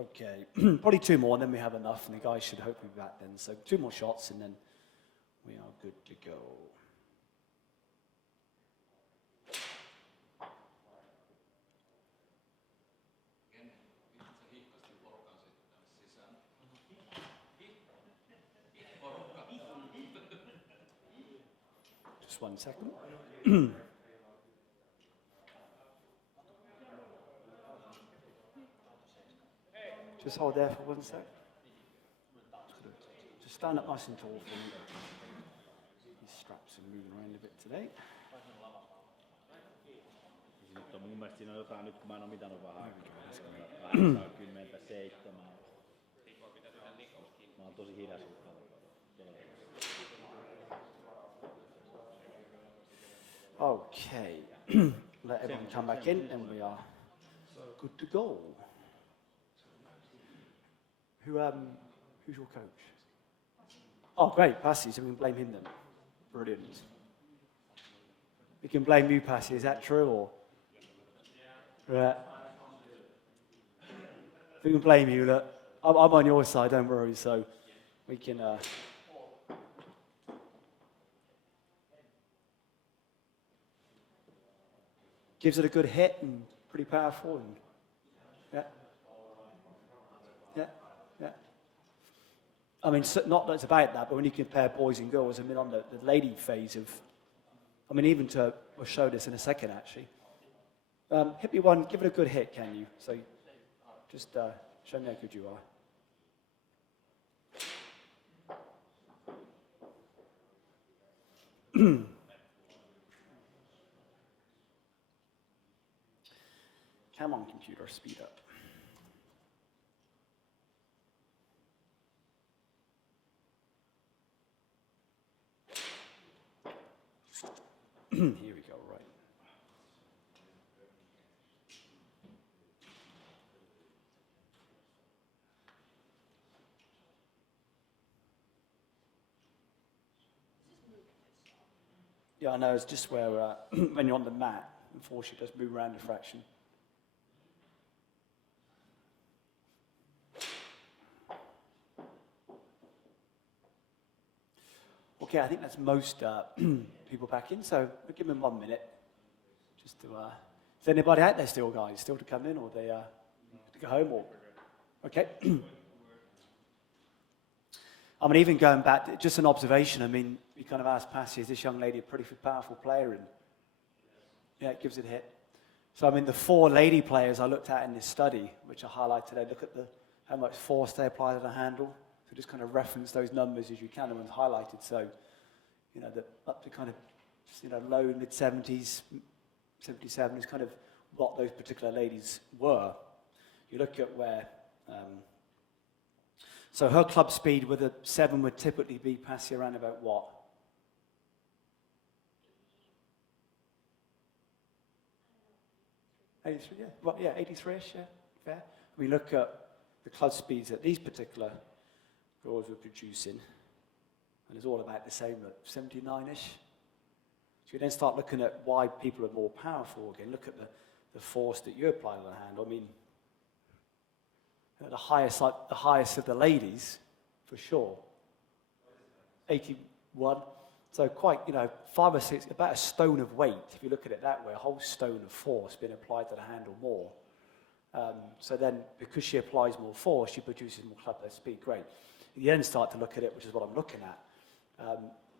Okay, probably two more, and then we have enough, and the guys should hopefully be back then. So two more shots, and then we are good to go. Just 1 second. Just hold there for 1 sec. Just stand up nice and tall for me. These straps are moving around a bit today. Nyt on mun mielestä siinä on jotain, nyt kun mä en oo mitannut vähän 87. Mä oon tosi hidas. Okay, let everyone come back in and we are good to go. Who's your coach? Oh, great, Passy, so we can blame him then. Brilliant. We can blame you, Passy, is that true? Or? Right. We can blame you, look. I'm on your side, don't worry, so we can... Gives it a good hit and pretty powerful. And, yeah. I mean, not that it's about that, but when you compare boys and girls, I mean, on the lady phase of, I mean, even to, we'll show this in a second, actually. Hit me one, give it a good hit, can you? So just show me how good you are. Come on, computer, speed up. Here we go, right. Yeah, I know, it's just where when you're on the mat, unfortunately, it does move around a fraction. Okay, I think that's most people back in, so we'll give them 1 minute. Just to, is anybody out there still, guys? Still to come in, or they to go home, or? Okay. I mean, even going back, just an observation, I mean, we kind of asked Passy, is this young lady a pretty powerful player? And yeah, it gives it a hit. So, I mean, the 4 lady players I looked at in this study, which I highlighted, I look at how much force they apply to the handle. So just kind of reference those numbers as you can, and highlighted. So, you know, up to kind of, you know, low mid-70s, 77 is kind of what those particular ladies were. You look at where, so her club speed with a 7 would typically be Passy around about what? Yeah, well, yeah, 83-ish, yeah, fair. We look at the club speeds that these particular girls were producing, and it's all about the same at 79-ish. So you then start looking at why people are more powerful again. Look at the force that you apply to the hand. I mean, the highest of the ladies, for sure, 81. So quite, you know, 5 or 6, about a stone of weight, if you look at it that way, a whole stone of force being applied to the handle more. So then, because she applies more force, she produces more club head speed. Great. You then start to look at it, which is what I'm looking at.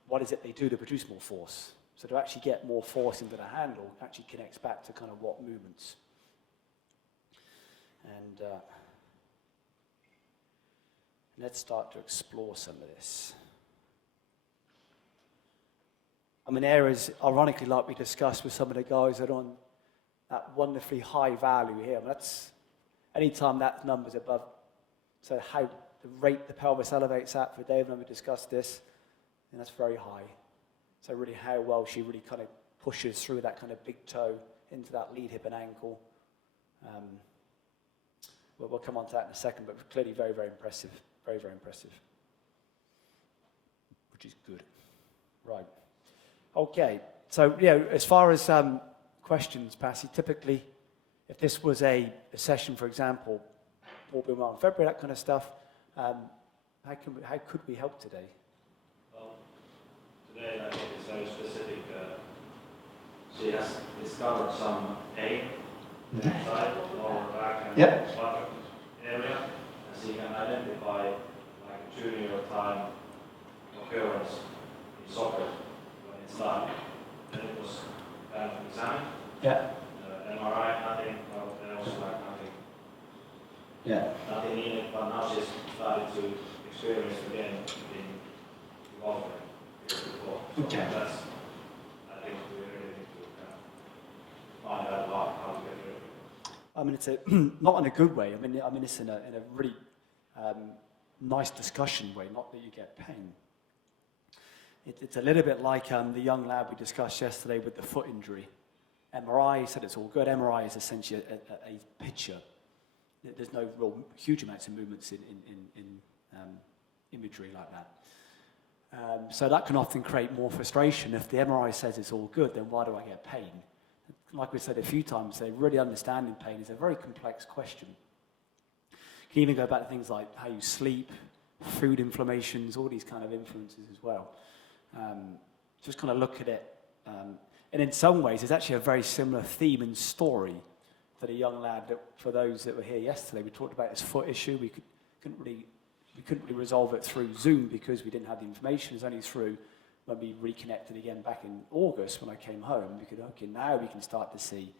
What is it they do to produce more force? So to actually get more force into the handle actually connects back to kind of what movements. And let's start to explore some of this. I mean, areas, ironically, like we discussed with some of the guys that are on that wonderfully high value here. I mean, that's, anytime that number's above, so how the rate the pelvis elevates at for David, and we discussed this, and that's very high. So really how well she really kind of pushes through that kind of big toe into that lead hip and ankle. We'll come on to that in a second, but clearly very, very impressive. Very, very impressive. Which is good. Right. Okay. So, you know, as far as questions, Passy, typically, if this was a session, for example, ball being well in February, that kind of stuff. How could we help today? Well, today I think it's very specific. She has discovered some pain inside, lower back and buttock area, and she can identify like a junior time occurrence in soccer when it started. Then it was kind of examined. Yeah. MRI, nothing, well, there was like nothing. Yeah. Nothing needed, but now she's started to experience again in golfing before. So Okay. that's, I think we really need to kind of find out how to get rid of it. I mean, it's not in a good way. I mean, it's in a really nice discussion way, not that you get pain. It's a little bit like the young lad we discussed yesterday with the foot injury. MRI said it's all good. MRI is essentially a picture. There's no real huge amounts of movements in imagery like that. So that can often create more frustration. If the MRI says it's all good, then why do I get pain? Like we said a few times, really understanding pain is a very complex question. You can even go back to things like how you sleep, food inflammations, all these kind of influences as well. Just kind of look at it. And in some ways, it's actually a very similar theme and story to the young lad that, for those that were here yesterday, we talked about his foot issue. We couldn't really resolve it through Zoom because we didn't have the information. It was only through when we reconnected again back in August when I came home. We could, okay, now we can start to see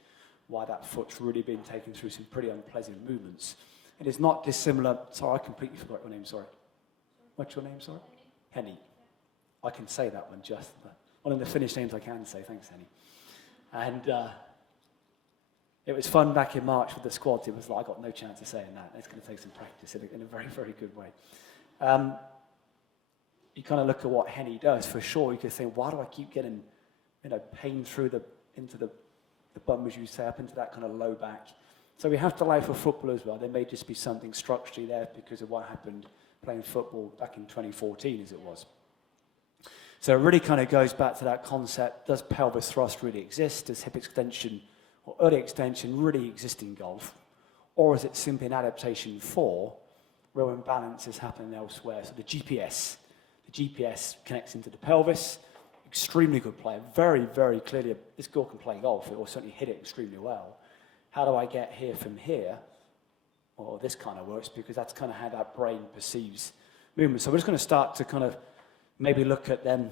why that foot's really been taken through some pretty unpleasant movements. And it's not dissimilar. Sorry, I completely forgot your name, sorry. What's your name, sorry? Henni. I can say that one just. One of the Finnish names I can say. Thanks, Henni. And it was fun back in March with the squad. It was like, I got no chance of saying that. It's going to take some practice in a very, very good way. You kind of look at what Henni does, for sure. You could think, why do I keep getting pain into the bum, as you say, up into that kind of low back? So we have to allow for football as well. There may just be something structurally there because of what happened playing football back in 2014, as it was. So it really kind of goes back to that concept, does pelvis thrust really exist? Does hip extension or early extension really exist in golf? Or is it simply an adaptation for real imbalances happening elsewhere? So the GPS connects into the pelvis, extremely good player, very, very clearly, this girl can play golf, or certainly hit it extremely well. How do I get here from here? Well, this kind of works because that's kind of how that brain perceives movement. So we're just going to start to kind of maybe look at then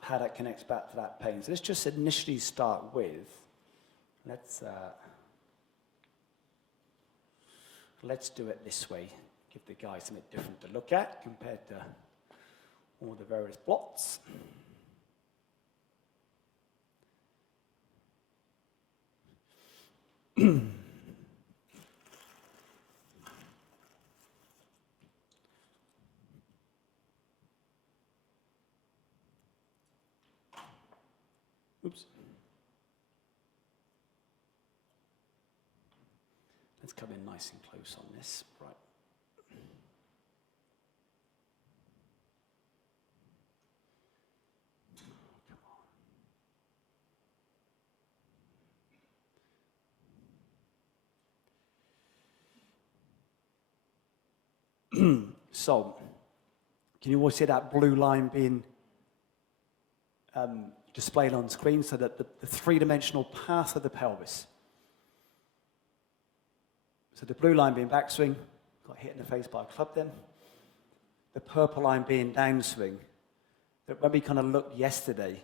how that connects back to that pain. So let's just initially start with, let's do it this way. Give the guy something different to look at compared to all the various plots. Oops. Let's come in nice and close on this. Right. So, can you all see that blue line being displayed on screen? So that the three-dimensional path of the pelvis. So the blue line being backswing, got hit in the face by a club then. The purple line being downswing. That when we kind of looked yesterday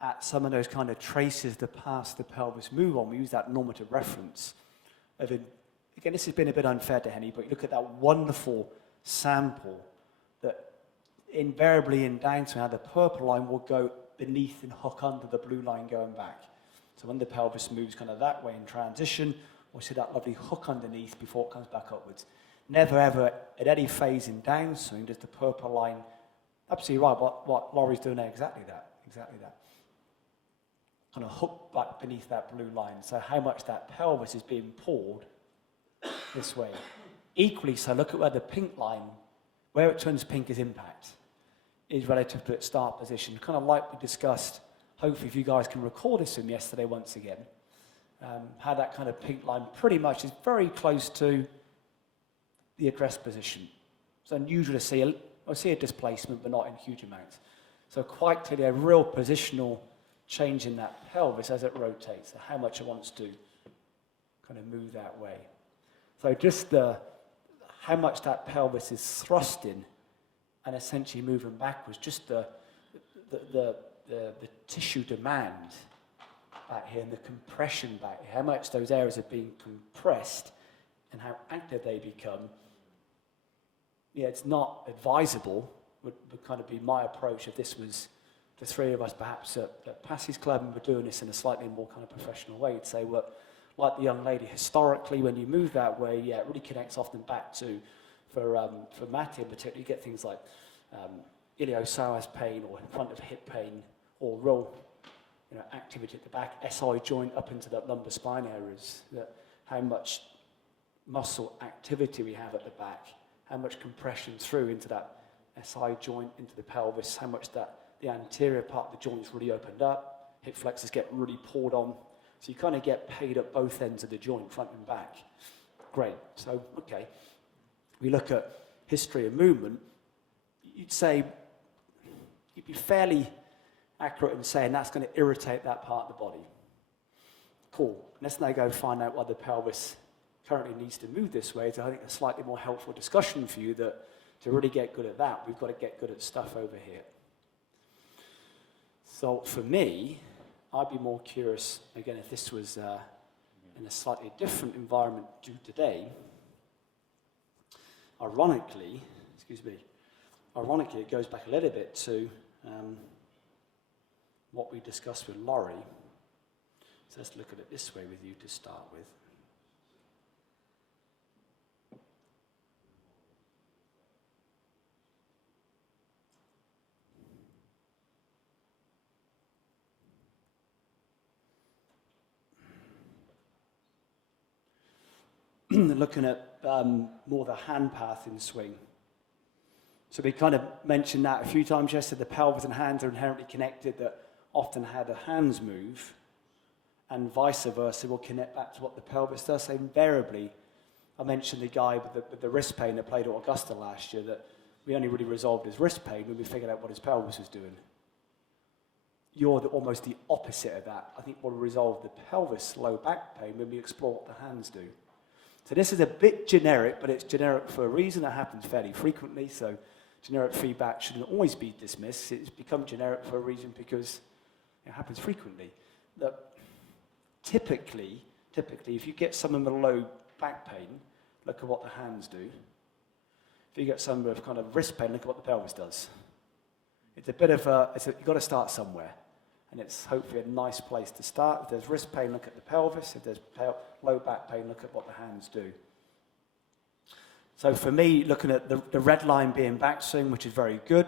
at some of those kind of traces the past the pelvis move on, we use that normative reference of it. Again, this has been a bit unfair to Henni, but you look at that wonderful sample that invariably in downswing, how the purple line will go beneath and hook under the blue line going back. So when the pelvis moves kind of that way in transition, we'll see that lovely hook underneath before it comes back upwards. Never ever, at any phase in downswing, does the purple line, absolutely right, what Laurie's doing there, exactly that. Kind of hook back beneath that blue line. So how much that pelvis is being pulled this way. Equally so, look at where the pink line, where it turns pink is impact, is relative to its start position. Kind of like we discussed, hopefully if you guys can recall this from yesterday once again, how that kind of pink line pretty much is very close to the address position. It's unusual to see I see a displacement, but not in huge amounts. So quite clearly a real positional change in that pelvis as it rotates, so how much it wants to kind of move that way. So just how much that pelvis is thrusting and essentially moving backwards, just the tissue demand back here and the compression back here, how much those areas are being compressed and how active they become. Yeah, it's not advisable, would kind of be my approach if this was the three of us perhaps at Passie's Club and we're doing this in a slightly more kind of professional way. You'd say, well, like the young lady, historically when you move that way, yeah, it really connects often back to, for Matti in particular, you get things like iliopsoas pain or in front of hip pain or real activity at the back, SI joint up into the lumbar spine areas, how much muscle activity we have at the back, how much compression through into that SI joint, into the pelvis, how much that the anterior part of the joint is really opened up, hip flexors get really poured on. So you kind of get paid at both ends of the joint, front and back. Great. So, okay. We look at history of movement, you'd be fairly accurate in saying that's going to irritate that part of the body. Cool. Let's now go find out why the pelvis currently needs to move this way. So I think a slightly more helpful discussion for you that to really get good at that, we've got to get good at stuff over here. So for me, I'd be more curious, again, if this was in a slightly different environment to today. Ironically, it goes back a little bit to what we discussed with Laurie. So let's look at it this way with you to start with. Looking at more the hand path in swing. So we kind of mentioned that a few times yesterday, the pelvis and hands are inherently connected, that often how the hands move and vice versa will connect back to what the pelvis does. So invariably, I mentioned the guy with the wrist pain that played at Augusta last year, that we only really resolved his wrist pain when we figured out what his pelvis was doing. You're almost the opposite of that. I think we'll resolve the pelvis low back pain when we explore what the hands do. So this is a bit generic, but it's generic for a reason. That happens fairly frequently, so generic feedback shouldn't always be dismissed. It's become generic for a reason because it happens frequently. That typically, if you get someone with low back pain, look at what the hands do. If you get someone with kind of wrist pain, look at what the pelvis does. It's a bit of you've got to start somewhere. And it's hopefully a nice place to start. If there's wrist pain, look at the pelvis. If there's low back pain, look at what the hands do. So for me, looking at the red line being backswing, which is very good,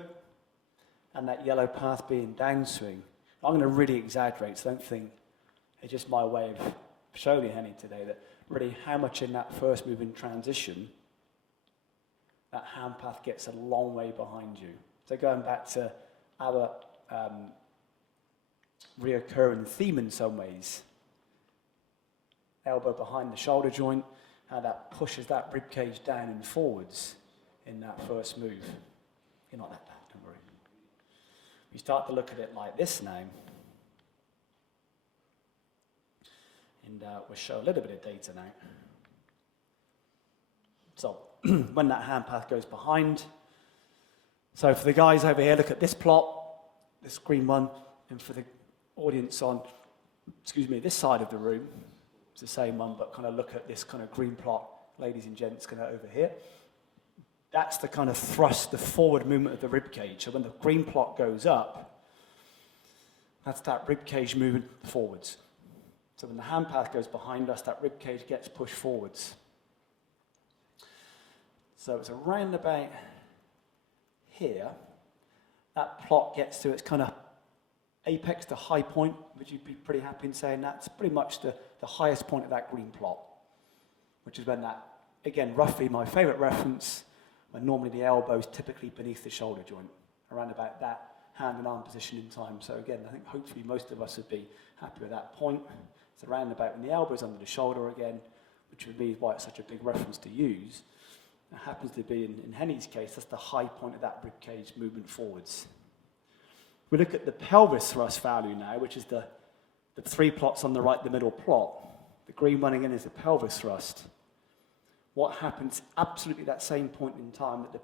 and that yellow path being downswing, I'm going to really exaggerate, so don't think it's just my way of showing you, Henni, today, that really how much in that first move in transition, that hand path gets a long way behind you. So going back to our reoccurring theme in some ways, elbow behind the shoulder joint, how that pushes that rib cage down and forwards in that first move. You're not that bad, don't worry. We start to look at it like this now, and we'll show a little bit of data now. So when that hand path goes behind, so for the guys over here, look at this plot, this green one, and for the audience on, this side of the room, it's the same one, but kind of look at this kind of green plot, ladies and gents, kind of over here. That's the kind of thrust, the forward movement of the rib cage. So when the green plot goes up, that's that rib cage moving forwards. So when the hand path goes behind us, that rib cage gets pushed forwards. So it's around about here, that plot gets to its kind of apex, the high point. Would you be pretty happy in saying that? It's pretty much the highest point of that green plot, which is when that, again, roughly my favorite reference, when normally the elbow is typically beneath the shoulder joint, around about that hand and arm position in time. So again, I think hopefully most of us would be happy with that point. It's around about when the elbow's under the shoulder again, which would be why it's such a big reference to use. It happens to be, in Henni's case, that's the high point of that ribcage movement forwards. We look at the pelvis thrust value now, which is the 3 plots on the right, the middle plot. The green running in is the pelvis thrust. What happens absolutely at that same point in time that the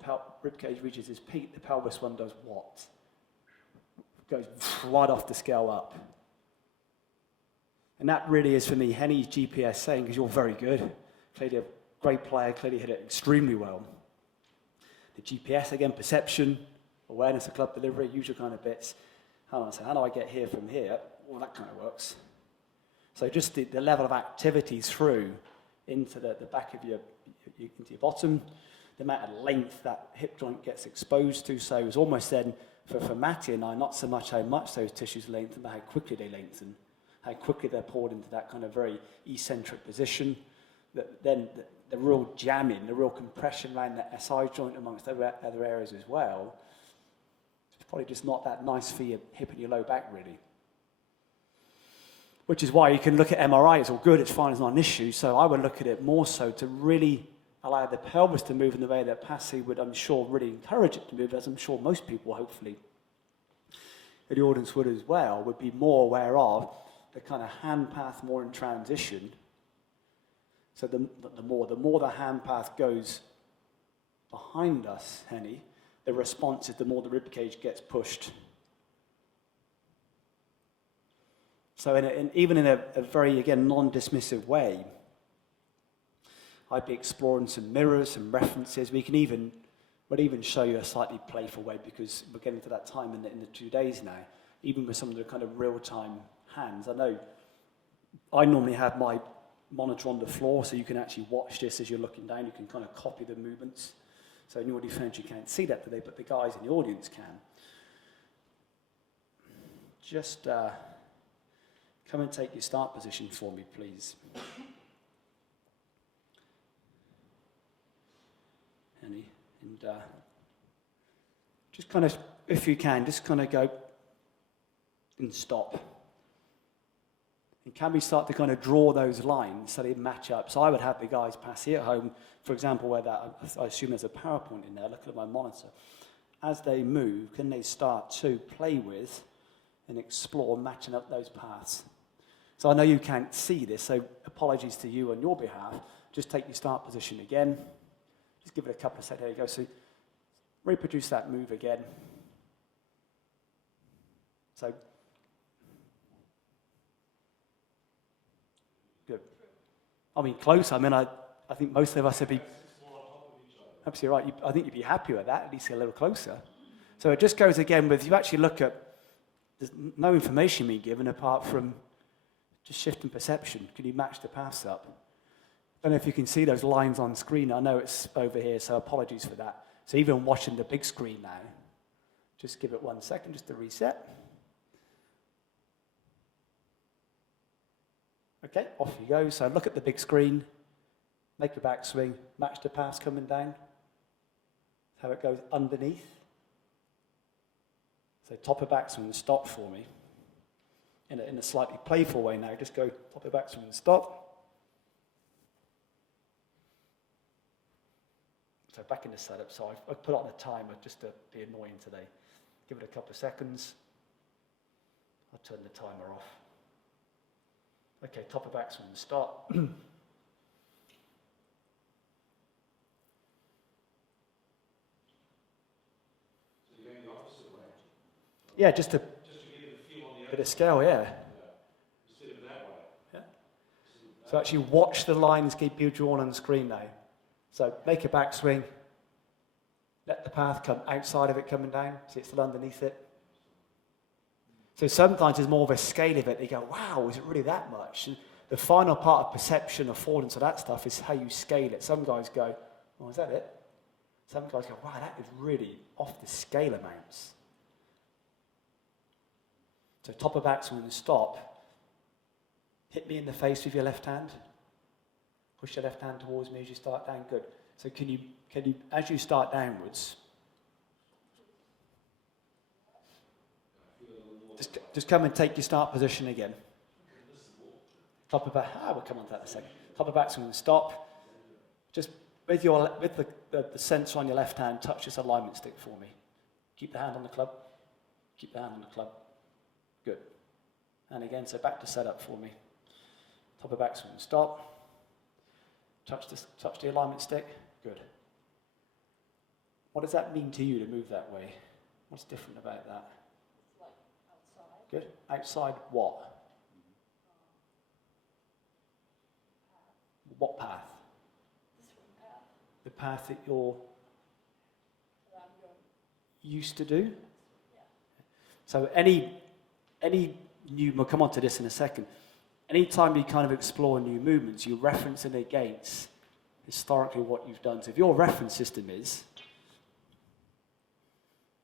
ribcage reaches its peak, the pelvis one does what? Goes right off the scale up. And that really is, for me, Henni's GPS saying, because you're very good, clearly a great player, clearly hit it extremely well. The GPS, again, perception, awareness of club delivery, usual kind of bits. How do I get here from here? Well, that kind of works. So just the level of activity through into the back of into your bottom, the amount of length that hip joint gets exposed to. So it's almost then, for Matty and I, not so much how much those tissues lengthen, but how quickly they lengthen, how quickly they're poured into that kind of very eccentric position. Then the real jamming, the real compression around the SI joint amongst other areas as well, it's probably just not that nice for your hip and your low back, really. Which is why you can look at MRI, it's all good, it's fine, it's not an issue. So I would look at it more so to really allow the pelvis to move in the way that Passy would, I'm sure, really encourage it to move, as I'm sure most people, hopefully, the audience would as well, would be more aware of the kind of hand path more in transition. So the more the hand path goes behind us, Henni, the response is the more the ribcage gets pushed. So even in a very, again, non-dismissive way, I'd be exploring some mirrors, some references. We'd even show you a slightly playful way, because we're getting to that time in the 2 days now, even with some of the kind of real-time hands. I know I normally have my monitor on the floor, so you can actually watch this as you're looking down. You can kind of copy the movements. So in your defense, you can't see that today, but the guys in the audience can. Just come and take your start position for me, please. Henni, and just kind of, if you can, just kind of go and stop. And can we start to kind of draw those lines so they match up? So I would have the guys pass here at home, for example, where I assume there's a PowerPoint in there, looking at my monitor. As they move, can they start to play with and explore matching up those paths? So I know you can't see this, so apologies to you on your behalf. Just take your start position again. Just give it a couple of seconds. There you go. So reproduce that move again. So good. I mean, close. I mean, I think most of us would be absolutely right. I think you'd be happy with that, at least a little closer. So it just goes again with, you actually look at, there's no information being given apart from just shifting perception. Can you match the paths up? I don't know if you can see those lines on screen. I know it's over here, so apologies for that. So even watching the big screen now, just give it 1 second just to reset. Okay, off you go. So look at the big screen, make a backswing, match the paths coming down. That's how it goes underneath. So top of backswing, stop for me. In a slightly playful way now, just go top of backswing and stop. So back in the setup, so I've put on a timer just to be annoying today. Give it a couple of seconds. I'll turn the timer off. Okay, top of backswing and stop. So you're going the opposite way? Yeah, just to Just to get the feel on the bit of scale, yeah. Instead of that way. Yeah. So actually watch the lines keep you drawn on the screen now. So make a backswing. Let the path come outside of it coming down. See it's still underneath it. So sometimes there's more of a scale of it. You go, wow, is it really that much? And the final part of perception, affordance of that stuff is how you scale it. Some guys go, oh, is that it? Some guys go, wow, that is really off the scale amounts. So top of backswing and stop. Hit me in the face with your left hand. Push your left hand towards me as you start down. Good. So can you, as you start downwards, just come and take your start position again. Top of back, we'll come on to that in a second. Top of backswing and stop. Just with the sensor on your left hand, touch this alignment stick for me. Keep the hand on the club. Keep the hand on the club. Good. And again, so back to setup for me. Top of backswing and stop. Touch the alignment stick. Good. What does that mean to you to move that way? What's different about that? It's like outside. Good. Outside what? What path? This one path The path that you're that I'm going. used to do? Yeah. So any new, we'll come on to this in a second. Anytime you kind of explore new movements, you're referencing against historically what you've done. So if your reference system is,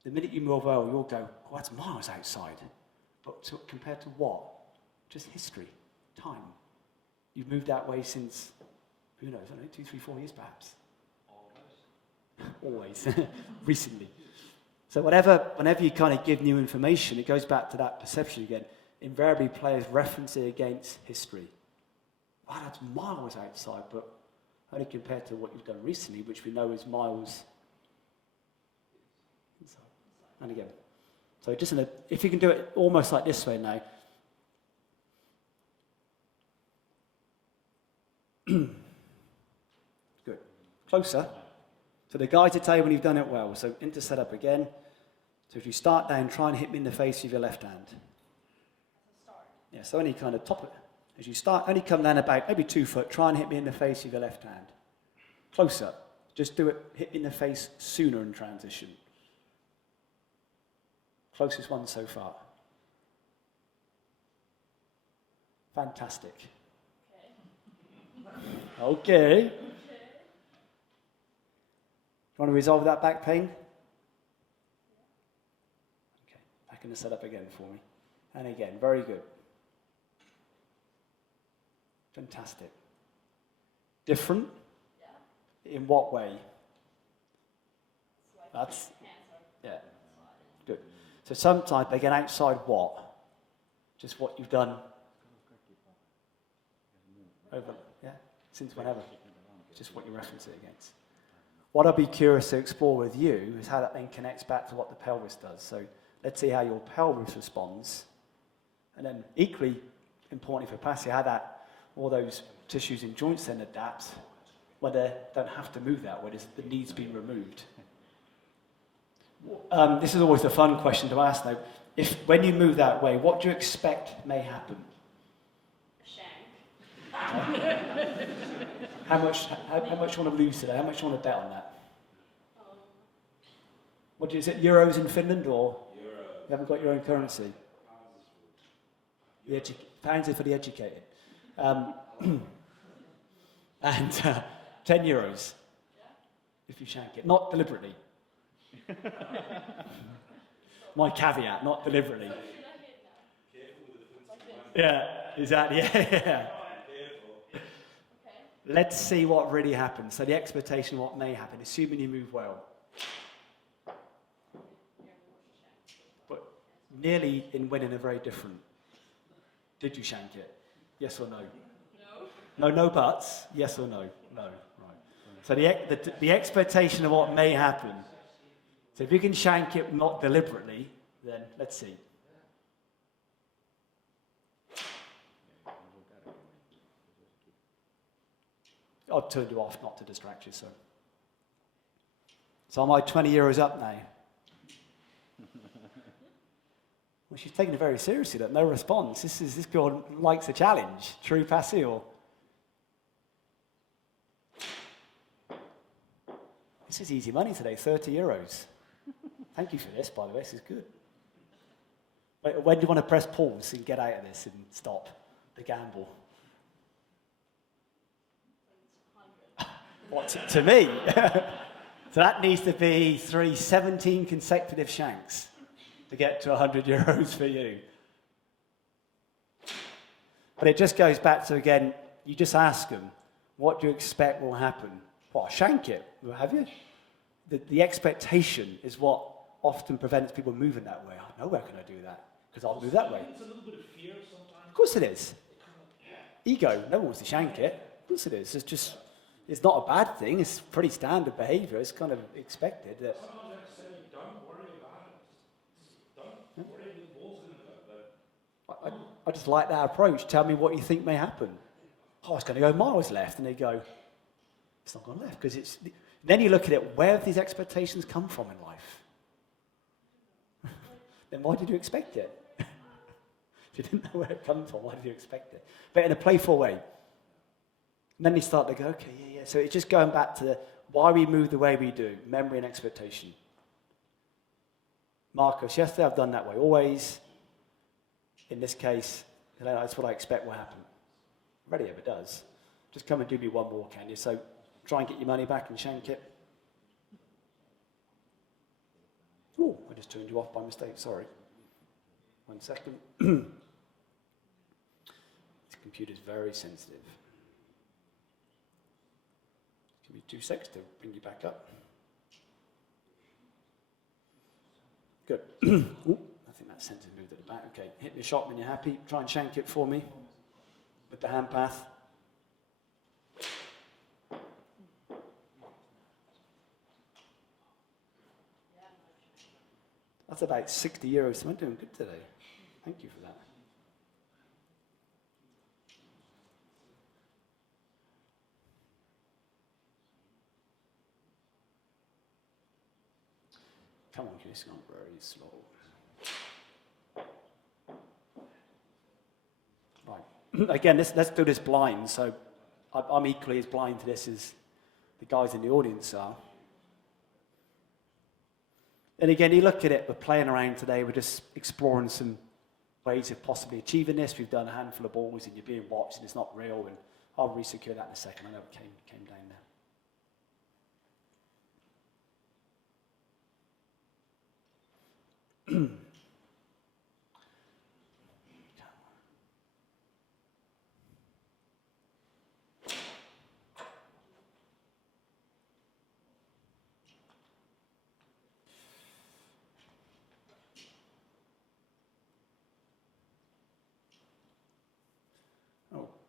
the minute you move well, you'll go, oh, that's miles outside. But compared to what? Just history, time. You've moved that way since, who knows, I don't know, 2, 3, 4 years perhaps. Always. Recently. So whenever you kind of give new information, it goes back to that perception again. Invariably, players reference it against history. Wow, that's miles outside, but only compared to what you've done recently, which we know is miles inside. And again. So just if you can do it almost like this way now. Good. Closer. So the guide to tell you when you've done it well. So into setup again. So if you start down, try and hit me in the face with your left hand. As a start. Yeah, so only kind of top it. As you start, only come down about maybe 2 foot, try and hit me in the face with your left hand. Closer. Just do it, hit me in the face sooner in transition. Closest one so far. Fantastic. Okay. Okay. You want to resolve that back pain? Okay, back in the setup again for me. And again, very good. Fantastic. Different? Yeah. In what way? It's like That's, hands are yeah, good. So sometimes they get outside what? Just what you've done over, yeah, since whenever. Just what you reference it against. What I'd be curious to explore with you is how that then connects back to what the pelvis does. So let's see how your pelvis responds. And then equally importantly for Passi, how that, all those tissues and joints then adapt when they don't have to move that way, the need's been removed. This is always the fun question to ask though. When you move that way, what do you expect may happen? a shank. How much do you want to lose today? How much do you want to bet on that? What is it, euros in Finland or? Euro. You haven't got your own currency? Pounds are for the educated. And 10 euros. If you shank it. Not deliberately. My caveat, not deliberately. Yeah, exactly. Yeah. Let's see what really happens. So the expectation of what may happen, assuming you move well. But nearly in winning are very different. Did you shank it? Yes or no? No. No buts? Yes or no? No. Right. So the expectation of what may happen. So if you can shank it not deliberately, then let's see. I've turned you off not to distract you, so am I 20 euros up now? Well, she's taking it very seriously, that no response. This girl likes a challenge. True Passi or? This is easy money today, 30 euros. Thank you for this, by the way, this is good. Wait, when do you want to press pause and get out of this and stop the gamble? What, to me? So that needs to be 17 consecutive shanks to get to 100 euros for you. But it just goes back to, again, you just ask them, what do you expect will happen? Well, shank it, have you? The expectation is what often prevents people moving that way. I know where can I do that, because I'll move that way. It's a little bit of fear sometimes. Of course it is. ego. No one wants to shank it. Of course it is. It's not a bad thing. It's pretty standard behaviour. It's kind of expected that. Sometimes I say, don't worry about it. Don't worry, the ball's going to go. I just like that approach. Tell me what you think may happen. Oh, it's going to go miles left. And they go, it's not going left. Because it's. Then you look at it, where have these expectations come from in life? Then why did you expect it? If you didn't know where it comes from, why did you expect it? But in a playful way. And then you start to go, okay, yeah. So it's just going back to why we move the way we do, memory and expectation. Marcus, yesterday I've done that way. Always, in this case, that's what I expect will happen. Rarely ever does. Just come and do me one more, can you? So try and get your money back and shank it. Oh, I just turned you off by mistake, sorry. 1 second. This computer's very sensitive. Give me 2 seconds to bring you back up. Good. Ooh, I think that sensor moved at the back. Okay, hit me a shot when you're happy. Try and shank it for me with the hand path. That's about €60. So I'm doing good today. Thank you for that. Come on, it's not very slow. Right. Again, let's do this blind. So I'm equally as blind to this as the guys in the audience are. And again, you look at it, we're playing around today, we're just exploring some ways of possibly achieving this. We've done a handful of balls and you're being watched and it's not real, and I'll resecure that in a second. I know it came down there.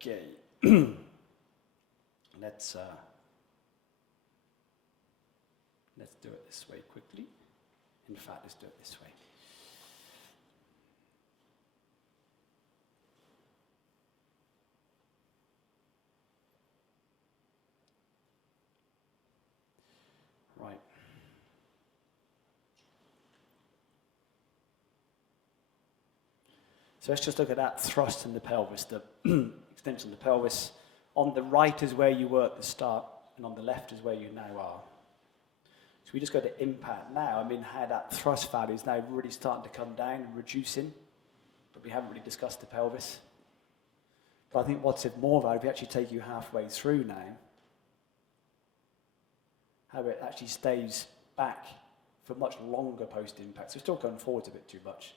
Okay, let's do it this way quickly. In fact, let's do it this way. Right. So let's just look at that thrust in the pelvis, the extension of the pelvis. On the right is where you were at the start, and on the left is where you now are. So we just go to impact now. I mean, how that thrust value is now really starting to come down and reducing, but we haven't really discussed the pelvis. But I think what's more valuable, if we actually take you halfway through now, how it actually stays back for much longer post-impact. So it's still going forwards a bit too much.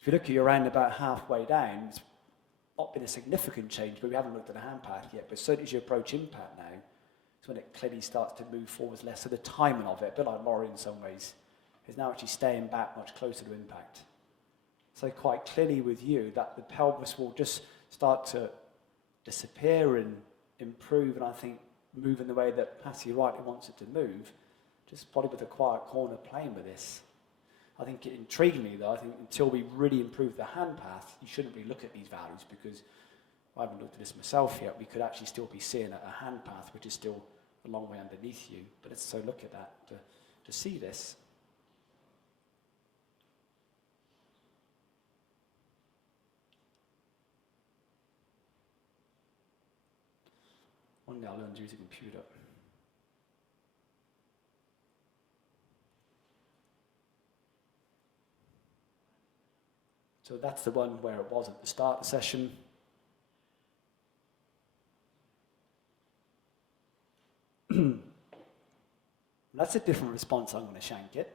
If you look at your round about halfway down, it's not been a significant change, but we haven't looked at the hand path yet. But as soon as you approach impact now, it's when it clearly starts to move forwards less. So the timing of it, a bit like Laurie in some ways, is now actually staying back much closer to impact. So quite clearly with you, that the pelvis will just start to disappear and improve, and I think move in the way that Patty rightly wants it to move, just probably with a quiet corner playing with this. I think intriguingly though, I think until we really improve the hand path, you shouldn't really look at these values, because I haven't looked at this myself yet, we could actually still be seeing a hand path which is still a long way underneath you. But let's so look at that to see this. One day I'll learn to use a computer. So that's the one where it was at the start of the session. That's a different response. I'm going to shank it.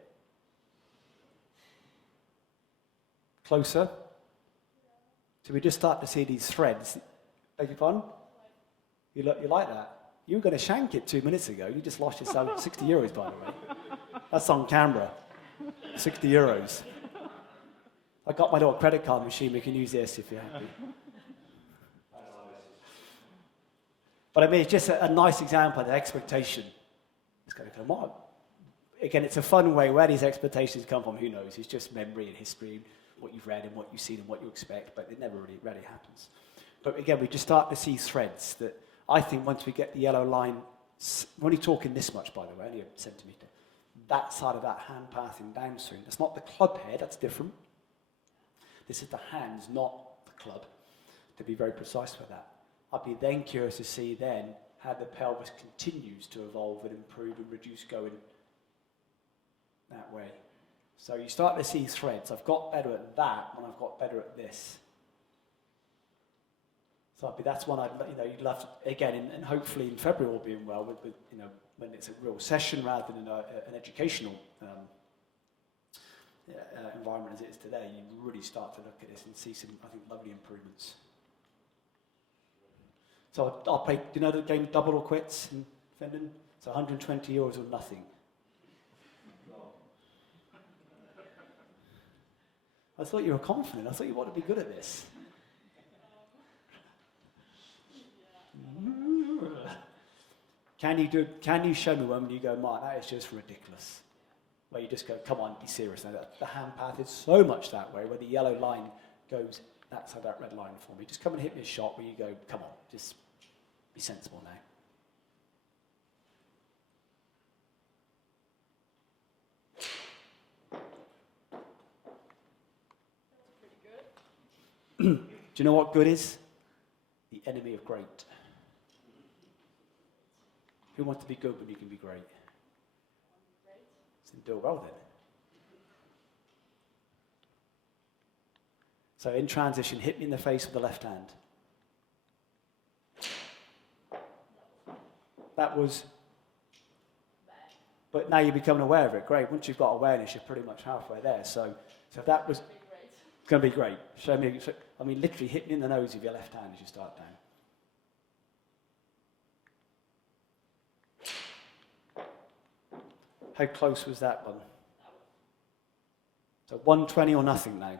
Closer. So we just start to see these threads. Beg your pardon? You like that? You were going to shank it 2 minutes ago. You just lost yourself €60, by the way. That's on camera. €60. I got my little credit card machine. We can use this if you're happy. But I mean, it's just a nice example of the expectation. It's going to come on. Again, it's a fun way. Where these expectations come from, who knows? It's just memory and history, what you've read and what you've seen and what you expect, but it never really rarely happens. But again, we just start to see threads that I think once we get the yellow line, we're only talking this much, by the way, only a centimetre, that side of that hand path in downswing. That's not the club head, that's different. This is the hands, not the club, to be very precise with that. I'd be then curious to see then how the pelvis continues to evolve and improve and reduce going that way. So you start to see threads. I've got better at that when I've got better at this. So that's one you'd love to, again, and hopefully in February all being well, with when it's a real session rather than an educational environment as it is today, you really start to look at this and see some, I think, lovely improvements. So I'll play, do you know the game Double or Quits in Finland? It's 120 euros or nothing. I thought you were confident. I thought you wanted to be good at this. Can you show me one when you go, Mark, that is just ridiculous? Where you just go, come on, be serious. Now, the hand path is so much that way, where the yellow line goes, that's how that red line for me. Just come and hit me a shot where you go, come on, just be sensible now. Do you know what good is? The enemy of great. Who wants to be good when you can be great? So do it well then. So in transition, hit me in the face with the left hand. That was, but now you're becoming aware of it. Great. Once you've got awareness, you're pretty much halfway there. So that was going to be great. Show me. I mean, literally hit me in the nose with your left hand as you start down. How close was that one? So 120 or nothing now.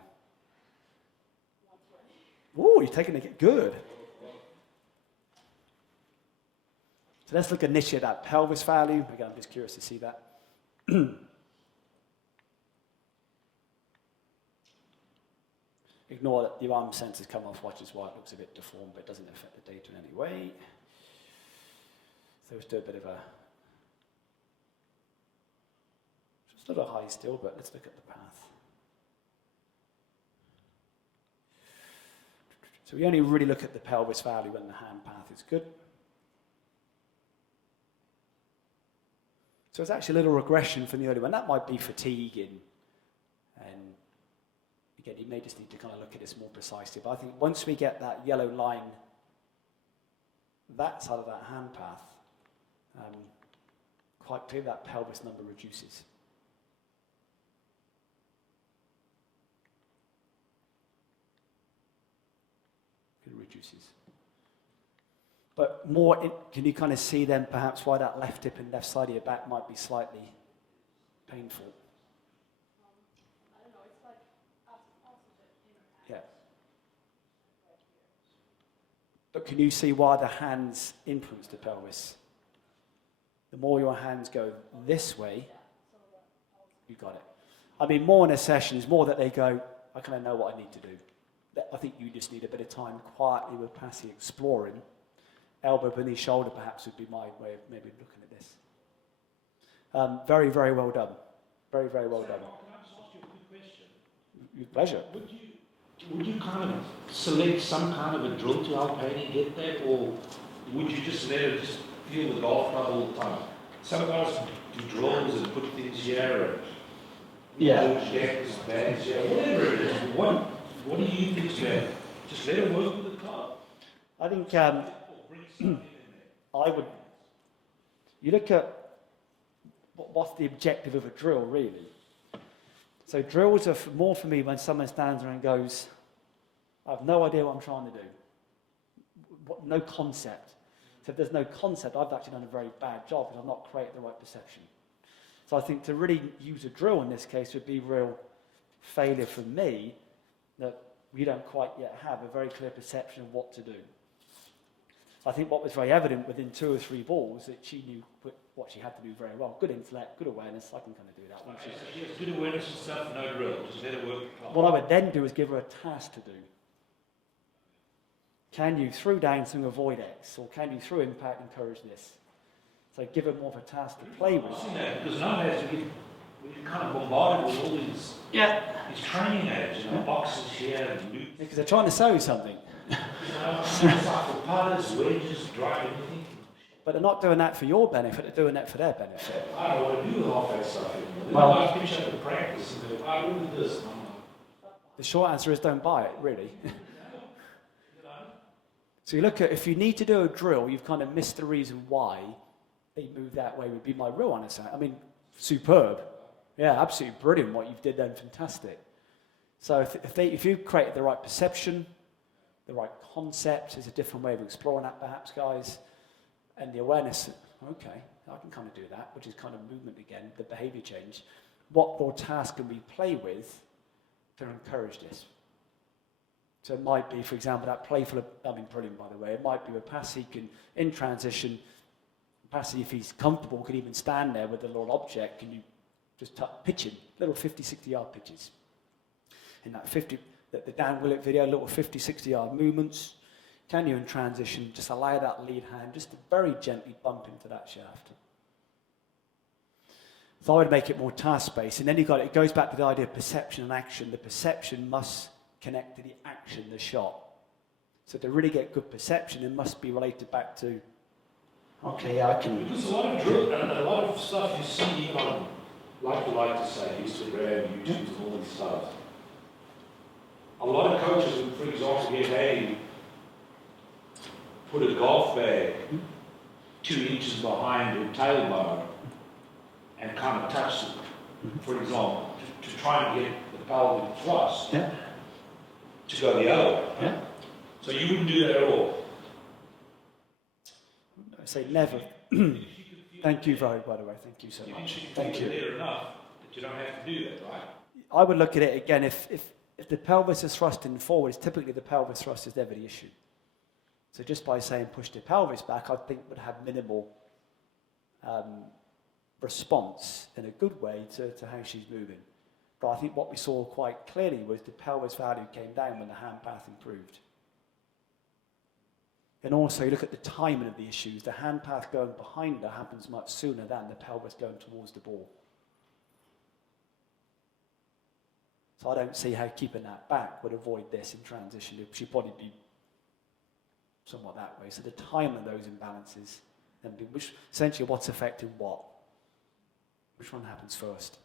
120. Ooh, you're taking it good. So let's look initially at that pelvis value. Again, I'm just curious to see that. Ignore that the arm sensors come off, which is why it looks a bit deformed, but it doesn't affect the data in any way. So let's do a bit of a... It's a little high still, but let's look at the path. So we only really look at the pelvis value when the hand path is good. So it's actually a little regression from the early one. That might be fatigue and again, you may just need to kind of look at this more precisely. But I think once we get that yellow line, that side of that hand path, quite clear that pelvis number reduces. It reduces. But more, can you kind of see then perhaps why that left hip and left side of your back might be slightly painful? I don't know, it's like opposite inner hand. Yeah. But can you see why the hands influence the pelvis? The more your hands go this way, you got it. I mean, more in a session is more that they go, I kind of know what I need to do. I think you just need a bit of time quietly with Passy exploring. Elbow beneath shoulder perhaps would be my way of maybe looking at this. Very, very well done. Very, very well done. Can I just ask you a quick question? With pleasure. Would you kind of select some kind of a drill to help Henni get there, or would you just let it just feel the golf club all the time? Some guys do drills and put things here, and decks, bands here, whatever it is. What do you think, man? Just let it work with the club. I think I would, you look at what's the objective of a drill, really. So drills are more for me when someone stands there and goes, I have no idea what I'm trying to do. No concept. So if there's no concept, I've actually done a very bad job because I've not created the right perception. So I think to really use a drill in this case would be real failure for me that we don't quite yet have a very clear perception of what to do. I think what was very evident within 2 or 3 balls that she knew what she had to do very well. Good intellect, good awareness, I can kind of do that one. She has good awareness and stuff, no drill, just let her work. What I would then do is give her a task to do. Can you, through down swing, avoid X? Or can you, through impact, encourage this? So give her more of a task to play with. I've seen that, because nowadays we're kind of bombarded with all these training aids, boxes here and loops. Because they're trying to sell you something. It's like for putters, wedges, drive, anything. But they're not doing that for your benefit, they're doing that for their benefit. I don't want to do half that stuff anymore. Well, I finish up the practice and go, I do this. the short answer is don't buy it, really. So you look at, if you need to do a drill, you've kind of missed the reason why they move that way, would be my real honest answer. I mean, superb. Yeah, absolutely brilliant what you've did then, fantastic. So if you created the right perception, the right concept, is a different way of exploring that perhaps, guys, and the awareness, okay, I can kind of do that, which is kind of movement again, the behavior change. What more task can we play with to encourage this? So it might be, for example, that playful, brilliant by the way, it might be with Passy can, in transition, Passy, if he's comfortable, can even stand there with the little object, can you just pitch him, little 50, 60-yard pitches. In that the Dan Willett video, little 50, 60-yard movements. Can you, in transition, just allow that lead hand just to very gently bump into that shaft? So I would make it more task-based. And then it goes back to the idea of perception and action. The perception must connect to the action, the shot. So to really get good perception, it must be related back to, okay, I can... Because a lot of drill and a lot of stuff you see on, like you like to say, Instagram, YouTube, and all this stuff. A lot of coaches would, for example, get a put a golf bag 2 inches behind your tailbone and kind of touch it, for example, to try and get the pelvic thrust to go the other way. Yeah. So you wouldn't do that at all? I say never. Thank you by the way. Thank you so You much. think you Thank can you. get there enough that you don't have to do that, right? I would look at it again, if the pelvis is thrusting forward, typically the pelvis thrust is never the issue. So just by saying push the pelvis back, I think would have minimal response in a good way to how she's moving. But I think what we saw quite clearly was the pelvis value came down when the hand path improved. And also, you look at the timing of the issues. The hand path going behind her happens much sooner than the pelvis going towards the ball. So I don't see how keeping that back would avoid this in transition. She'd probably be somewhat that way. So the time of those imbalances, which essentially what's affecting what? Which one happens first?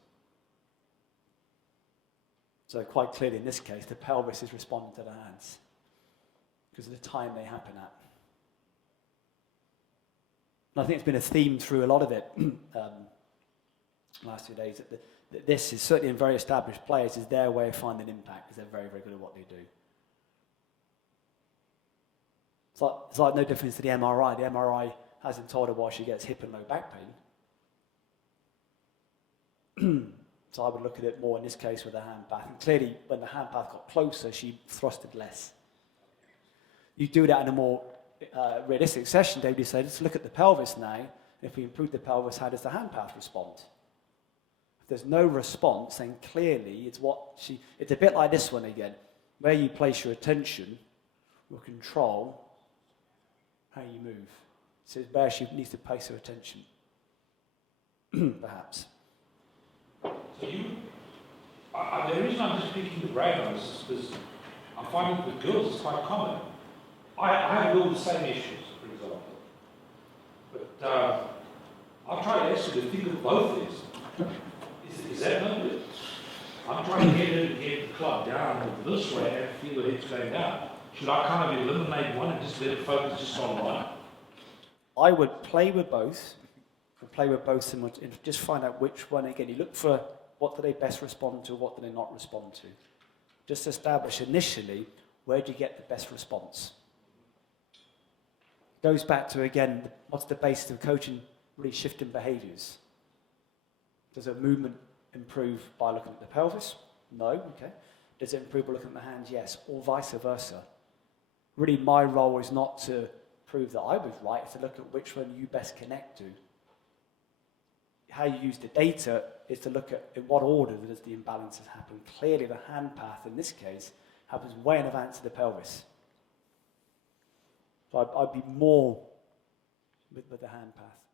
So quite clearly in this case, the pelvis is responding to the hands because of the time they happen at. And I think it's been a theme through a lot of it last 2 days. That this is certainly in very established players is their way of finding impact because they're very, very good at what they do. It's like no difference to the MRI. The MRI hasn't told her why she gets hip and low back pain. So I would look at it more in this case with the hand path. And clearly, when the hand path got closer, she thrusted less. You do that in a more realistic session, David, you say, let's look at the pelvis now. If we improve the pelvis, how does the hand path respond? If there's no response, then clearly it's a bit like this one again, where you place your attention will control how you move. So it's where she needs to place her attention, perhaps. So the reason I'm just picking the brain on this is because I find with girls it's quite common. I have all the same issues, for example. But I'll try to ask you to think of both these. Is that no good? I'm trying to get her to get the club down this way and feel the head's going down. Should I kind of eliminate one and just let it focus just on one? I would play with both. And just find out which one. Again, you look for what do they best respond to, what do they not respond to. Just establish initially where do you get the best response. Goes back to, again, what's the basis of coaching? Really shifting behaviours. Does a movement improve by looking at the pelvis? No, okay. Does it improve by looking at the hands? Yes, or vice versa. Really, my role is not to prove that I was right, it's to look at which one you best connect to. How you use the data is to look at in what order does the imbalances happen. Clearly, the hand path, in this case, happens way in advance of the pelvis. So I'd be more with the hand path.